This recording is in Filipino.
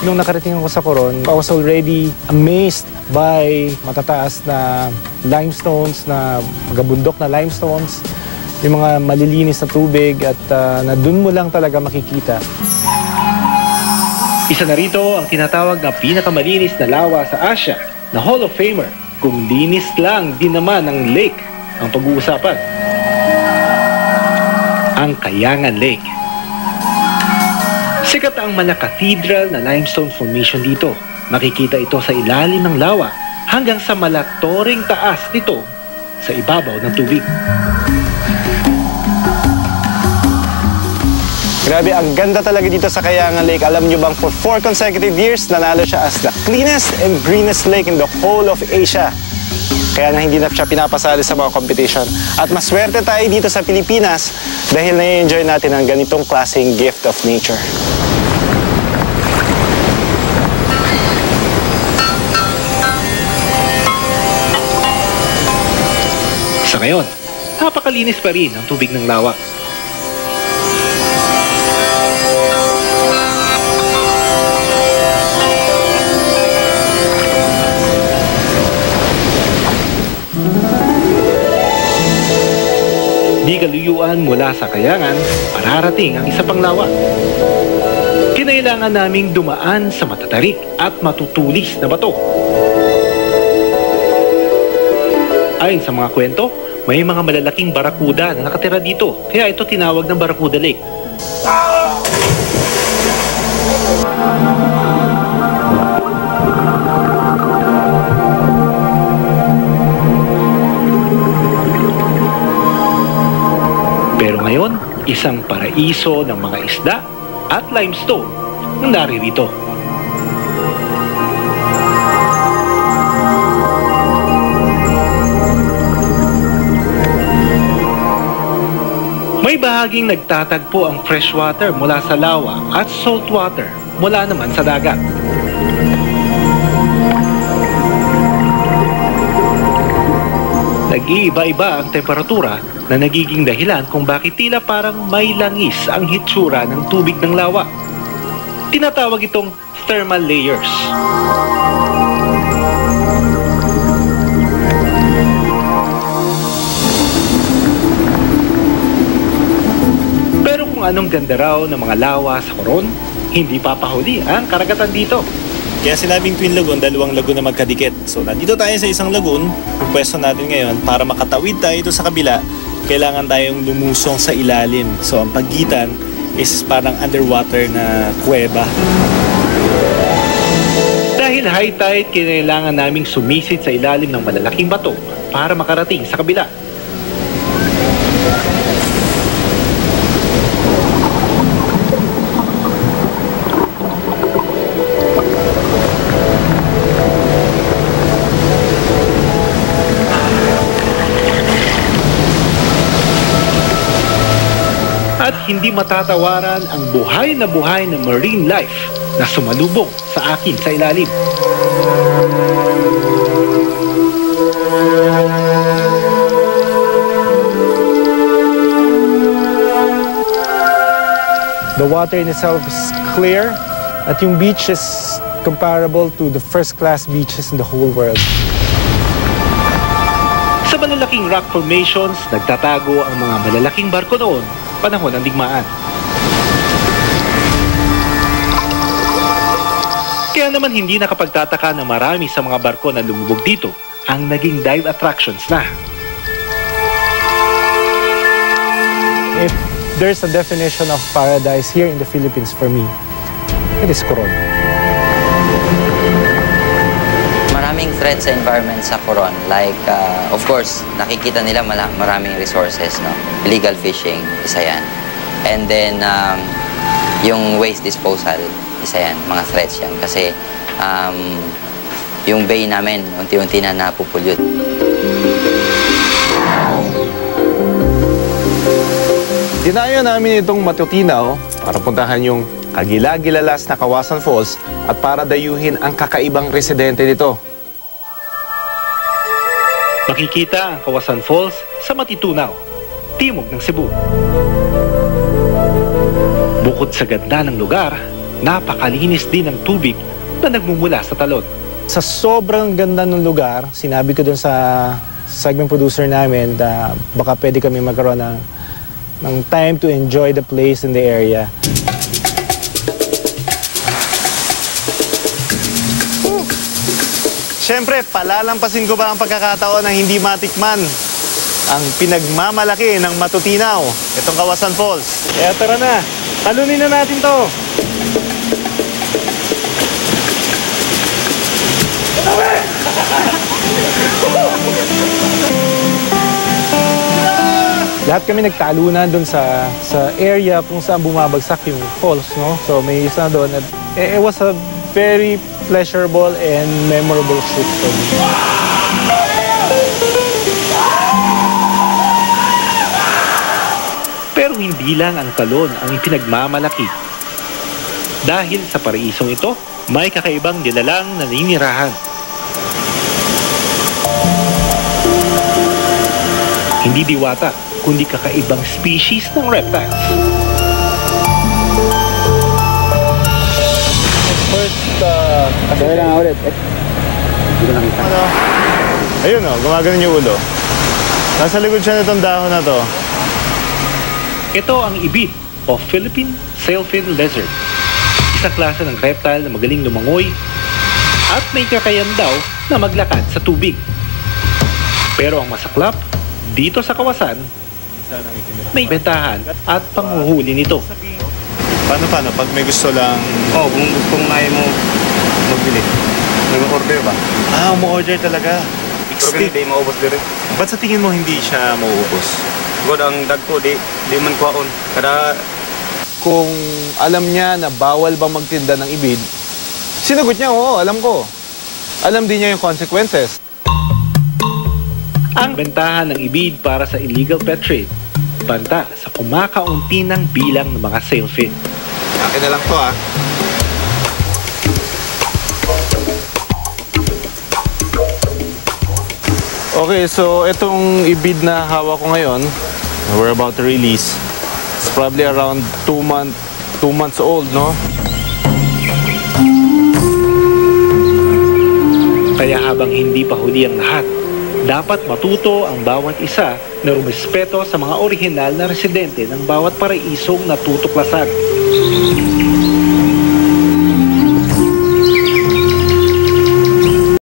Nung nakarating ako sa Coron, I was already amazed by matataas na limestones, na magabundok na limestones, yung mga malilinis na tubig at na dun mo lang talaga makikita. Isa na rito ang tinatawag na pinakamalinis na lawa sa Asia na Hall of Famer. Kung linis lang din naman ang lake ang pag-uusapan. Ang Kayangan Lake. Sikat ang Mala Cathedral na limestone formation dito. Makikita ito sa ilalim ng lawa hanggang sa malatoring taas nito sa ibabaw ng tubig. Grabe, ang ganda talaga dito sa Kayangan Lake. Alam nyo bang for 4 consecutive years, nanalo siya as the cleanest and greenest lake in the whole of Asia. Kaya na hindi na siya pinapasali sa mga competition. At maswerte tayo dito sa Pilipinas dahil na-enjoy natin ang ganitong klaseng gift of nature. Sa ngayon, napakalinis pa rin ang tubig ng lawa. Di kaluyuan mula sa Kayangan, pararating ang isa pang lawa. Kinailangan naming dumaan sa matatarik at matutulis na bato. Ayon sa mga kwento, may mga malalaking barakuda na nakatira dito, kaya ito tinawag ng Barakuda Lake. Pero ngayon, isang paraiso ng mga isda at limestone ang naririto. May bahaging nagtatagpo ang freshwater mula sa lawa at saltwater mula naman sa dagat. Nag-iiba-iba ang temperatura na nagiging dahilan kung bakit tila parang may langis ang hitsura ng tubig ng lawa. Tinatawag itong thermal layers. Pero kung anong ganda raw ng mga lawa sa Coron, hindi papahuli ang karagatan dito. Kaya sinabing Twin Lagoon, dalawang lagoon na magkadikit. So nandito tayo sa isang lagoon, yung pwesto natin ngayon, para makatawid tayo ito sa kabila, kailangan tayong lumusong sa ilalim. So ang pagitan is parang underwater na kuweba. Dahil high tide, kailangan naming sumisid sa ilalim ng malalaking bato para makarating sa kabila. At hindi matatawaran ang buhay na marine life na sumalubong sa akin sa ilalim. The water in itself is clear at yung beach is comparable to the first-class beaches in the whole world. Sa malalaking rock formations, nagtatago ang mga malalaking barko noon panahon ng digmaan. Kaya naman hindi nakapagtataka na marami sa mga barko na lumubog dito ang naging dive attractions na. If there's a definition of paradise here in the Philippines for me, it is Coron. Maraming threats sa environment sa Coron. Like, of course, nakikita nila maraming resources, no? Illegal fishing, isa yan. And then, yung waste disposal, isa yan. Mga threats yan. Kasi, yung bay namin, unti-unti na napupulyot. Dinayo namin itong matutinaw para puntahan yung kagila-gilalas na Kawasan Falls at para dayuhin ang kakaibang residente nito. Makikita ang Kawasan Falls sa Matitunaw, timog ng Cebu. Bukod sa ganda ng lugar, napakalinis din ng tubig na nagmumula sa talon. Sa sobrang ganda ng lugar, sinabi ko dun sa segment producer namin na baka pwede kami magkaroon ng time to enjoy the place and the area. Siyempre, palalampasin ko ba ang pagkakataon na hindi matikman ang pinagmamalaki ng matutinaw, itong Kawasan Falls. Kaya tara na, talunin na natin to. Lahat kami nagtalunan doon sa area kung saan bumabagsak yung falls, no? So may isa doon. It was a very pleasurable and memorable shoot for me. Pero hindi lang ang talon ang ipinagmamalaki. Dahil sa paraisong ito, may kakaibang nilalang naninirahan. Hindi diwata, kundi kakaibang species ng reptiles. Kasi lang ulit. Ano? Ayun o, gumagano yung ulo. Nasa likod siya nitong dahon na to. Ito ang ibid o Philippine sailfin lizard. Isang klase ng reptile na magaling lumangoy at may kakayan daw na maglakad sa tubig. Pero ang masaklap, dito sa Kawasan, may bentahan at panghuhuli nito. Paano? Pag may gusto lang... Kung gusto mo ngayon mo magbili. Nag-order ba? Ah, umu-order talaga. Pero hindi maubos din rin. Ba't sa tingin mo hindi siya mauubos? God, ang dagko, di man kuhaon. Kada Kung alam niya na bawal bang magtinda ng ibid, sinagot niya, oo, alam ko. Alam din niya yung consequences. Ang bentahan ng ibid para sa illegal pet trade, banta sa kumakaunti ng bilang ng mga sailfin. Akin na lang to, ah. Okay, so itong ibid na hawak ko ngayon, we're about to release. It's probably around 2 months old, no? Kaya habang hindi pa huli ang lahat, dapat matuto ang bawat isa na rumispeto sa mga orihinal na residente ng bawat paraisong natutuklasan.